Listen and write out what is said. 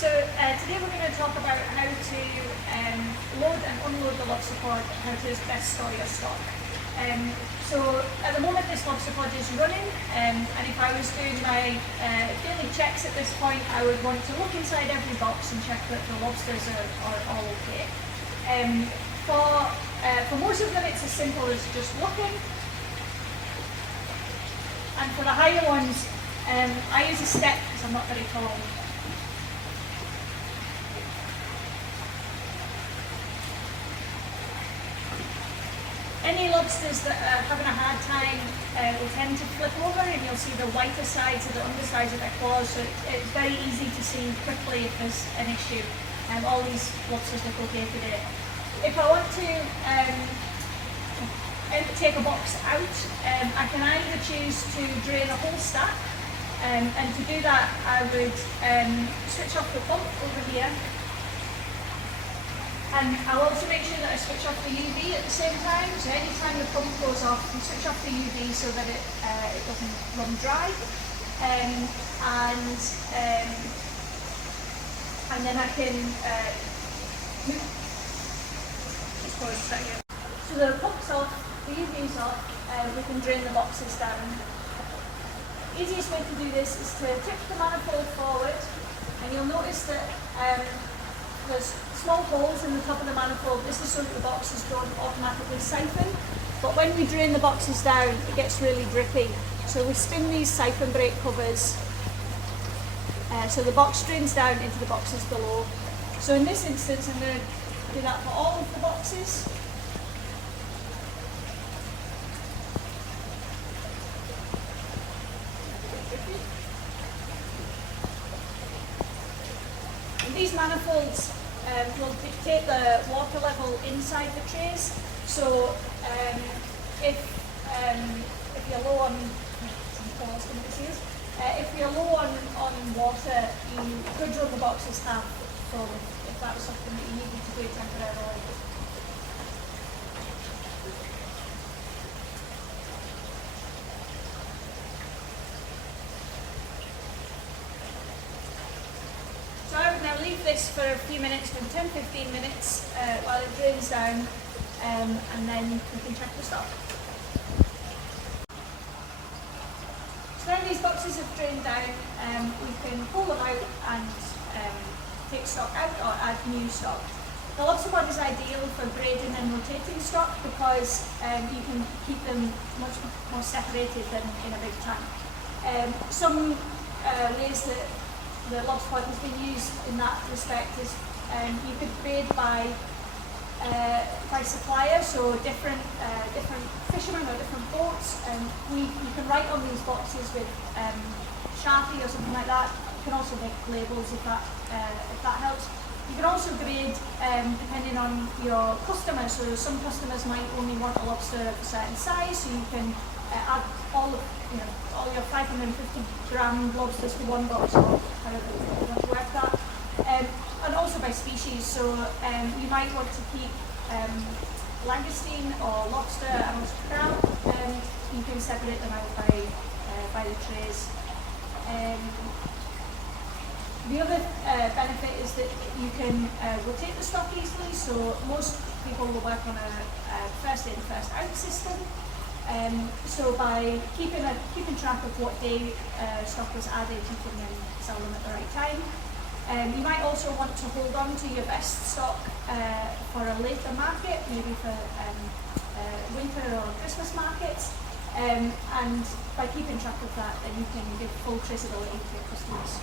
Today we're going to talk about how to load and unload the Lobster Pod, how to best store your stock. So at the moment this Lobster Pod is running, and if I was doing my daily checks at this point, I would want to look inside every box and check that the lobsters are all okay. For most of them it's as simple as just looking, and for the higher ones I use a step because I'm not very tall. Any lobsters that are having a hard time will tend to flip over, and you'll see the whiter sides of the undersides of their claws, so it's very easy to see quickly if there's an issue. All these lobsters look okay today. If I want to take a box out, I can either choose to drain a whole stack, and to do that I would switch off the pump over here. And I'll also make sure that I switch off the UV at the same time. So anytime the pump goes off, you switch off the UV so that it doesn't run dry. And then I can just pause a second. So the pump's off, the UV's off, we can drain the boxes down. The easiest way to do this is to tip the manifold forward, and you'll notice that there's small holes in the top of the manifold. This is so that the boxes don't automatically siphon, but when we drain the boxes down it gets really drippy. So we spin these siphon brake covers so the box drains down into the boxes below. So in this instance I'm going to do that for all of the boxes. And these manifolds will dictate the water level inside the trays. So if you're low on if you're low on water, you could run the boxes half full if that was something that you needed to do temporarily. So I would now leave this for a few minutes, maybe 10-15 minutes, while it drains down, and then we can check the stock. So now these boxes have drained down, we can pull them out and take stock out or add new stock. The Lobster Pod is ideal for grading and rotating stock because you can keep them much more separated than in a big tank. Some ways that the Lobster Pod has been used in that respect is you could grade by supplier, so different fishermen or different boats, and you can write on these boxes with Sharpie or something like that. You can also make labels if that helps. You can also grade depending on your customer, so some customers might only want a lobster of a certain size, so you can add all your 550 gram lobsters to one box, or however you want to work that. And also by species, so you might want to keep langoustine or lobster and also crab. You can separate them out by the trays. The other benefit is that you can rotate the stock easily, so most people will work on a first in, first out system. So by keeping track of what day stock was added, you can then sell them at the right time. You might also want to hold on to your best stock for a later market, maybe for winter or Christmas markets. And by keeping track of that, then you can give full traceability to your customers.